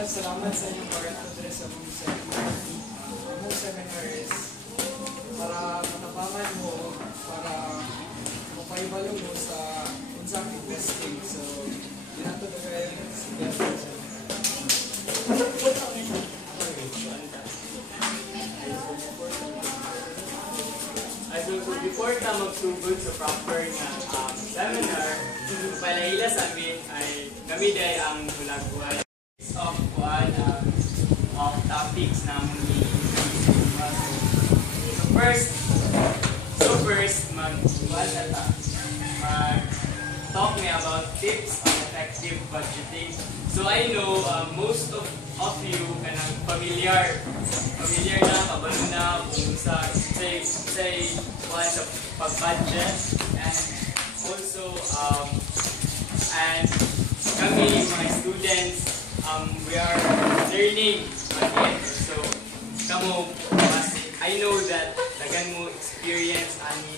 salamat sa inyong pag-address sa mong seminar. Mong seminar is para matabangan mo, para mapaibalo mo sa unsang investing. So, dinato na kayo sa So before ka magsugod sa proper nga seminar, palaila sa amin ay kami dahil ang hulagwan of one of topics na mong first mag-talk me about tips on effective budgeting. So I know most of you kanang familiar na, kabalo na kung sa pag-budget, and also and kami mga students we are learning again. So kamo I know that dagan mo experience ani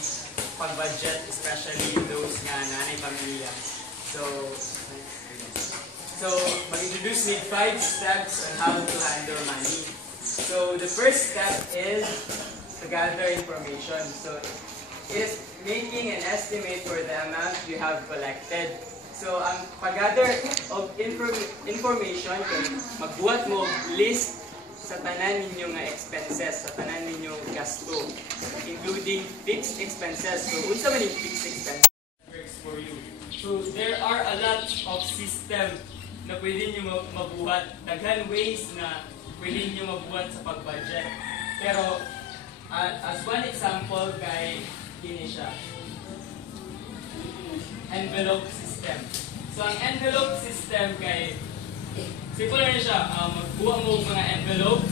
pag-budget, especially those nga nanay pamilya. So mag-introduce me 5 steps on how to handle money. So the first step is to gather information. So is making an estimate for the amount you have collected. So ang pag-gather of information, magbuhat mo list sa tanan ninyo nga expenses, sa tanan ninyo gasto, including fixed expenses. So unsa man yung fixed expenses works for you. So there are a lot of system na pwede nyo mabuhat. Daghan ways na pwede nyo mabuhat sa pag-budget. Pero as one example kay kini siya. Envelope system. So ang envelope system kay simple na siya. Magbuha mo mga envelope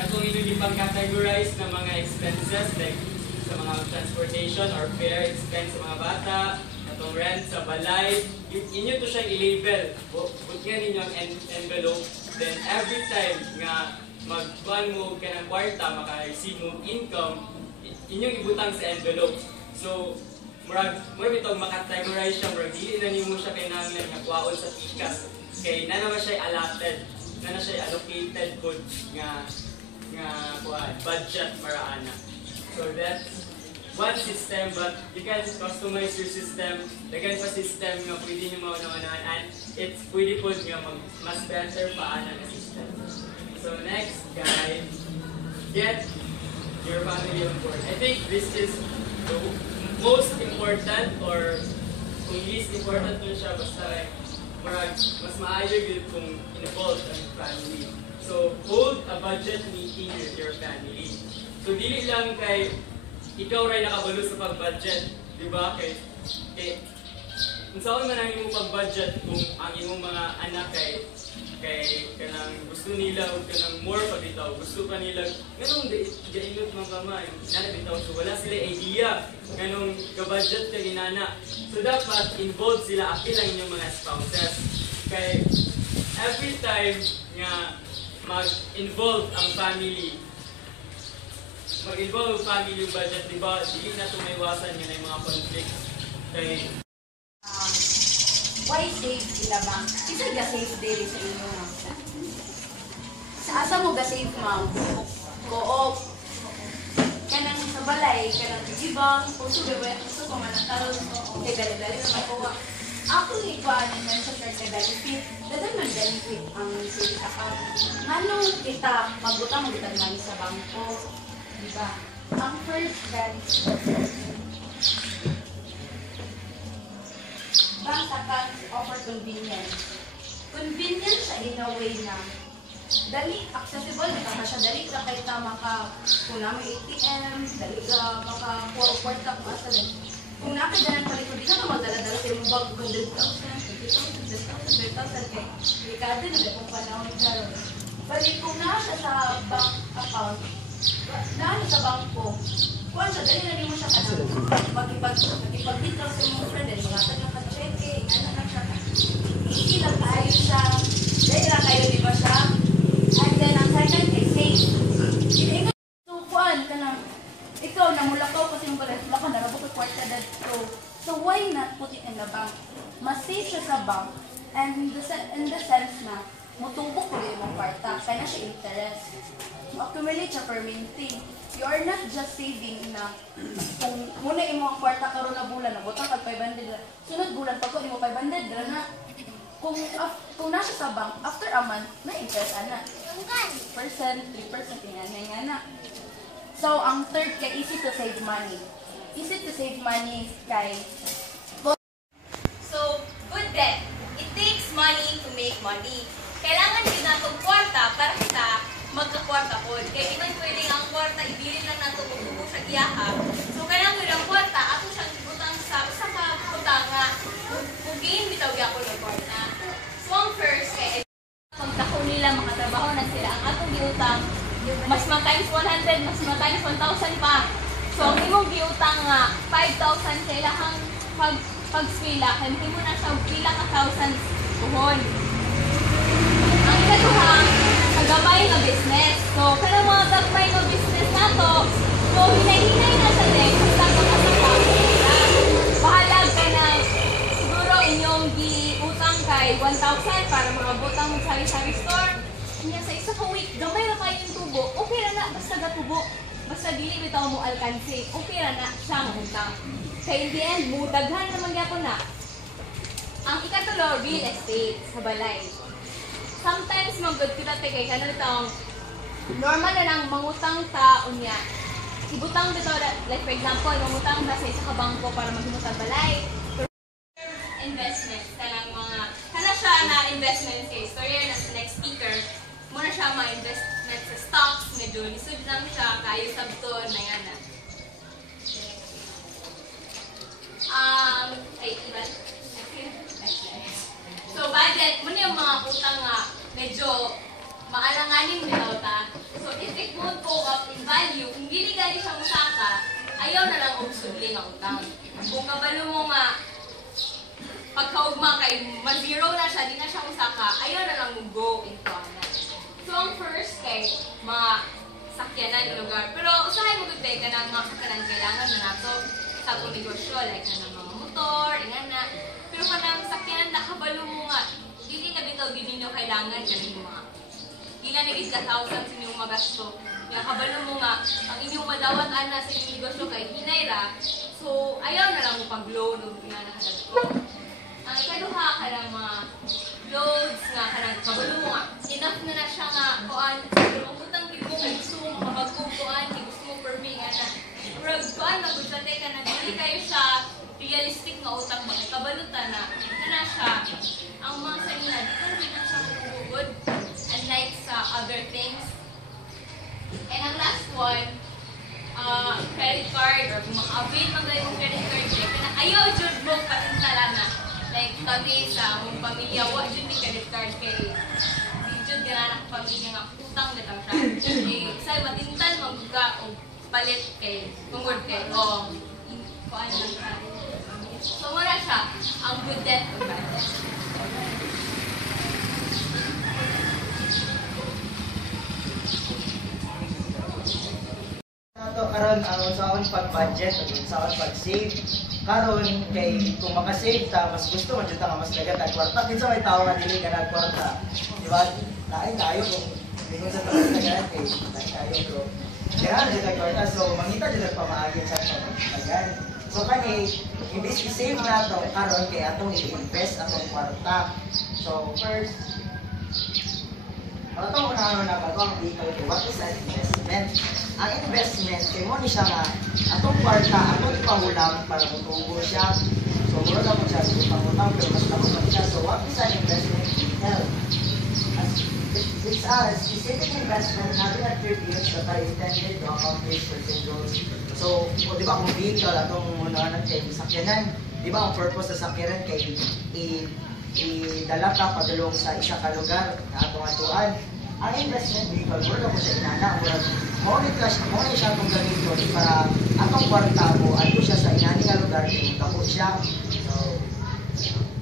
katong inyo pang-categorize ng mga expenses like sa mga transportation or fare expense sa mga bata, katong rent sa balay. Inyo to siya i-label. Butyan ninyo ang envelope. Then every time nga magbuhan mo ka ng kwarta, maka-receive mo income, inyong ibutang sa envelope. So, murag itong makategorize siya, murag dili na nimo siya kailangan nga kuwaon sa tikas. Kay na naman siya allotted, na siya allocated code nga budget para ana. So that's one system, but you can customize your system. Dagan pa system nga pwede nyo mauna-unahan, and it's pwede po nga mas better pa ana na system. So next, guys, get your family on board. I think this is the most important, or kung least important nun siya, basta mas maayo yun kung involved ang family. So hold a budget meeting with your family. So dili lang kay ikaw ray nakabalo sa pag-budget, di ba? Kay kung saan man ang imong pag-budget, kung ang imong mga anak kay kanang gusto nila o kanang more pa bitaw, gusto pa nila ganong gainot mga kamay nana bitaw, so wala sila idea ganong ka-budget ka ginana. So dapat involved sila, apil lang inyong mga spouses, kay every time nga mag-involve ang family yung budget, di ba? Hindi na ito maiwasan yun ang mga conflict. Kay why save sila ba? Isa ga-save dili sa inyo ma'am. Sa asa mo ga-save ma'am? Co-op. Kanang sa balay, kanang ibang, puso ba ba? Puso ko man ang talon. Kaya dali-dali na makuha. Ako ni Ikuanin na sa certain benefit. Dadan man benefit ang savings account. Nganong kita magbutang money sa bangko? Diba? Ang first benefit, bank accounts offer convenience. Convenience siya in a way na dali, accessible, kaya siya dali ka kahit na kuna may ATM, dali ka maka-forward ka kung asa din. Kung nakaganan pa rin, hindi ka magdala-dala sa yung bag 100,000, 50,000, 10,000, 10,000, kay Ricardo na kung panahon ka rin. Balik kung nasa sa bank account, nasa sa bangko, kung siya, dali na rin mo siya magipag-hit ka sa mga friend, mga taga-cheque, ingana lang siya. Hindi lang kayo siya, dahil lang kayo, di ba siya? And then, ang second kay safe. So, kuan ka na, ikaw, namulakaw kasi yung pala, lako, narabok ko kwarta dito. So, why not put it in the bank? Mas safe siya sa bank, and in the sense na, mutubok ko kwarta, kaya na siya interest. Accumulate siya permanently. You are not just saving na kung muna imo ang kwarta karon na bulan, nabutang kag 500, sunod bulan pag imo 500 dira na. Kung nasa sa bank, after a month, na interest ana. 2%, 3%, nga na. So, ang third kay easy to save money. Easy to save money kay So, good debt. It takes money to make money. Kailangan din natong kwarta para kita magkakwarta po. Kaya di man pwedeng ang kwarta, ibilin lang nato magbubo sa giyaha. So, kailangan ang kwarta, ako siyang butang sa ka butang nga. Kung bitaw ako ng kwarta. So, ang first, kaya pagdako nila, makatrabaho na sila. Ang atong giutang, mas times 100, mas times 1,000 pa. So, ang imong giutang nga, 5,000 kailangan pag-swila, kaya mo na siya pila ka thousands buhon. Ang ikaduha, kagamay na business. So, kaya mga gagmay na business na to, so, hinay-hinay na siya din, basta kapasaka. Bahalag ka na, siguro inyong giutang kay 1,000 para mga butang mo sari-sari store. Kanya sa isa ka week, gamay na kayo yung tubo, okay na basta gatubo. Basta dili bitaw mo alkansi, okay na siyang utang. Kaya in the end, mudaghan naman gyapon na. Ang ikatulo, real estate sa balay. Sometimes mag-good kita kay kanang taong normal na lang mangutang ta unya. Ibutang dito, like for example, mangutang ta sa isa ka bangko para maghimutang balay. Investment, kanang mga, kana siya na investment kay storya na sa next speaker, muna siya ma-investment sa stocks, medyo lisod lang siya, kayo sabton, na yan na. So, budget, muna yung mga utang nga, medyo maalanganin bitaw ta. So, if it won't go up in value, kung hindi gali siya musaka, ayaw na lang sudling ang utang. Kung kabalo mo nga, pagkaugma kay ma-zero na siya, di na siya musaka, ayaw na lang go into ana. So, ang first kay mga sakyanan lugar. Pero, usahay mo gudbay ka ng mga sakyanan kailangan na nato sa itong negosyo, like na ng mga motor, ingan na. Pero kanang sakyanan na kabalo mo nga, dili na bitaw din ninyo kailangan kanin mga. Dila na gis ka thousands inyong magasto. Kaya kabalo mo nga, ang inyong madawat ana sa inyong negosyo kay hinay ra. So, ayaw na lang mo pag-loan o pinanahalag ko. Ang ikaduha ka ng mga loads nga kanang kabalo mo nga, enough na siya nga kuan. Pero ang utang kung gusto mo makapagkukuan, gusto mo permi nga na. Pero kuan, magudlate ka na, dili kayo siya realistic nga utang ba? Kabalutan na siya. Ang mga sa ina, di ka rin na siya magugod. Unlike sa other things. And ang last one, credit card or kung maka-avail man kayo ng credit card check, ayaw jud mo patintala na. Like kami sa mong pamilya, wa jud ni credit card kay di jud gananak pamilya nga utang na lang siya. Say matintal magka o palit kay tungod kay o kuan lang siya. So wala siya ang good debt o bad debt. Nato karon ang usaon pag-budget at usaon pag-save. Karon kay kung maka-save ta, mas gusto man jud ta nga mas dagat ang kwarta. Kinsa may tawo nga dili ka nagkwarta. Di ba? Lain kayo kung lingon sa tawo na ganyan kay lain kayo bro. Kaya jud ang kwarta so mangita jud ang pamaagi sa pagtagan. So kani imbes i-save nato karon kay atong i-invest atong kwarta. So first atong unahan na bago ang detail to what is an investment? Ang investment kay mo ni siya nga atong kwarta atong ipahulam para mutubo siya. So mura na mo siya ipangutang pero mas tamo pa siya. So what is an investment? Well, it's a specific investment having attributes that are intended to accomplish certain goals. So, di ba kung vehicle atong unahan kay sakyanan, di ba ang purpose sa sakyanan kay idala ka padulong sa isa ka lugar na atong atuan. Ang investment vehicle, mura mo sa inana, mo ni siya itong gamiton para atong kwarta mo, ato siya sa inani nga lugar, tinutako siya. So,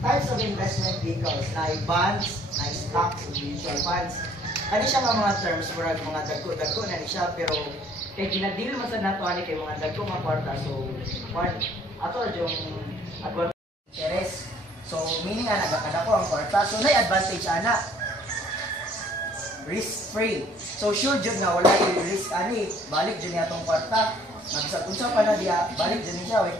types of investment vehicles, na bonds, na stocks, mutual funds. Kani siya mga terms, mura mga dagko na ni siya, pero kay ginadil man sa nato ani kay mga dagko nga kwarta, so, ato yung advantage interest. So, meaning nga nagkakada ko ang kwarta. So, na-advantage ana. risk-free. So sure jud na wala yung risk ani, balik jud niya tong kwarta. Nagsa-unsa pa na diya, balik jud niya way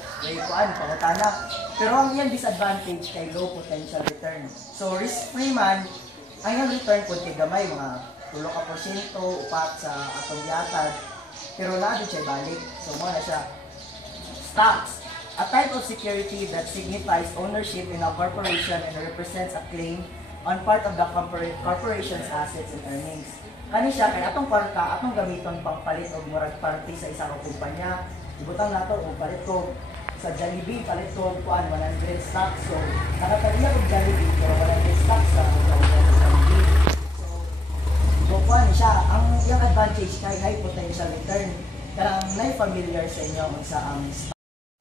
kuan pangutana. Pero ang iyang disadvantage kay low potential return. So risk-free man, ang iyang return pud kay gamay mga 3% upat sa atong gihatag. Pero naa siya balik. So mo na siya. Stocks, a type of security that signifies ownership in a corporation and represents a claim on part of the corporation's assets and earnings. Kani siya kay atong kwarta, atong gamiton pangpalit og murag parte sa isa ka kumpanya. Ibutang nato og palit ko sa Jollibee, palit ko kuan 100 stocks. So nakataliya og Jollibee pero 100 stocks sa Jollibee. So kuan siya, ang iyang advantage kay high potential return. Karang nay familiar sa inyo unsa ang stocks.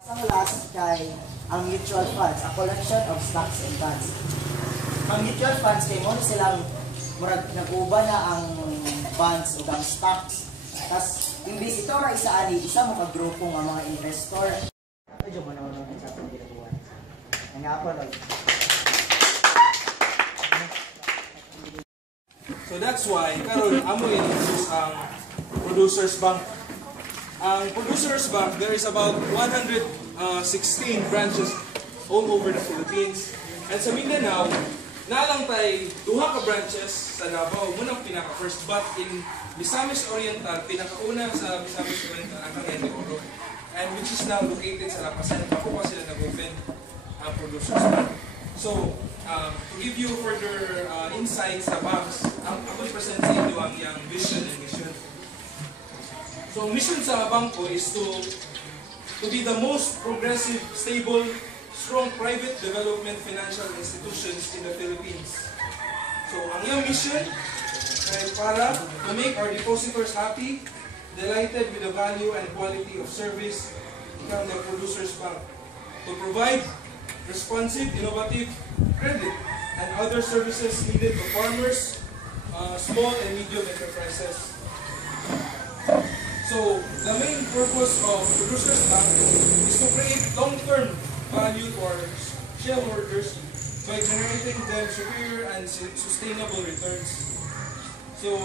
Ang last kay ang mutual funds, a collection of stocks and bonds. Ang mutual funds kay mo silang murag nag-uba na ang bonds o ang stocks. Tas imbis ito ra isa ani, isa mo ka grupo nga mga investor. Medyo mo naman sa atong ginagawa. Ang ako lang. So that's why karon amo introduce ang Producers Bank. Ang Producers Bank, there is about 116 branches all over the Philippines. And sa Mindanao, nalang tay duha ka branches sa Davao. Munang pinaka first, but in Misamis Oriental, pinakauna sa Misamis Oriental ang Cagayan de Oro. And which is now located sa Lapasan. Ako pa sila nag-open ang Producers Bank. So, to give you further insights sa banks, ako i-present sa inyo ang iyang vision and mission. So, mission sa bangko is to be the most progressive, stable, strong private development financial institutions in the Philippines. So, ang iyang mission ay para to make our depositors happy, delighted with the value and quality of service from the Producers Bank, to provide responsive, innovative credit and other services needed to farmers, small and medium enterprises. So, the main purpose of Producers Bank is to create long-term value to our shareholders by generating them superior and sustainable returns. So,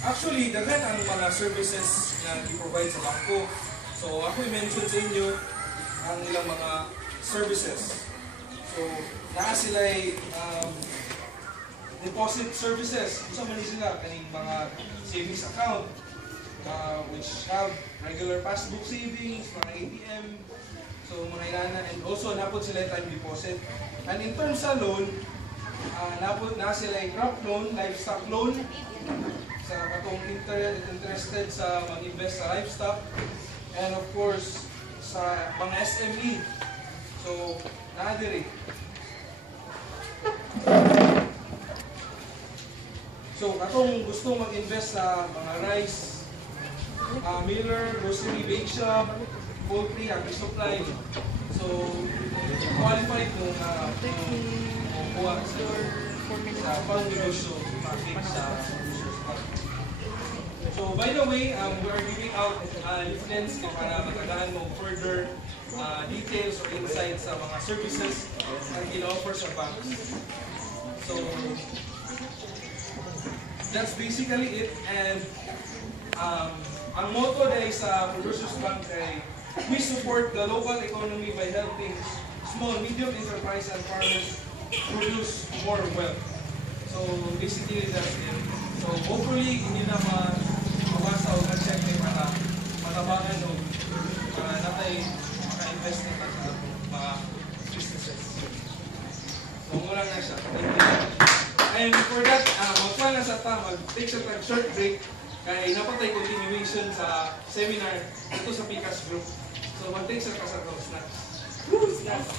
actually, daghan ang mga services na i-provide sa bangko. So, ako i-mention sa inyo ang ilang mga services. So, naa sila'y deposit services. Kung man sila, kaning mga savings account, which have regular passbook savings, mga ATM, so mga inana, and also napod sila time deposit. And in terms sa loan, napod na sila crop loan, livestock loan, sa katong interested sa mag-invest sa livestock, and of course, sa mga SME. So, naadiri. So, katong gusto mag-invest sa mga rice, miller, grocery, bake shop, poultry, agri-supply. So, qualified mo na kuha sa pang-negosyo sa Producers Bank. So, by the way, we are giving out leaflets para magkagaan mo further details or insights sa mga services na gina-offer sa banks. So, that's basically it. And ang motto dahil sa Producers Bank ay we support the local economy by helping small, medium enterprise and farmers produce more wealth. So basically that's it. So hopefully hindi na mabasa o na-check para matabangan o natay maka-invest na sa mga businesses. So muna na siya. And for that, magpa na sa mag-take sa short break. Kaya napatay continuation sa seminar ito sa PICAS Group. So, mag-take sa kasagaw snacks. Snacks!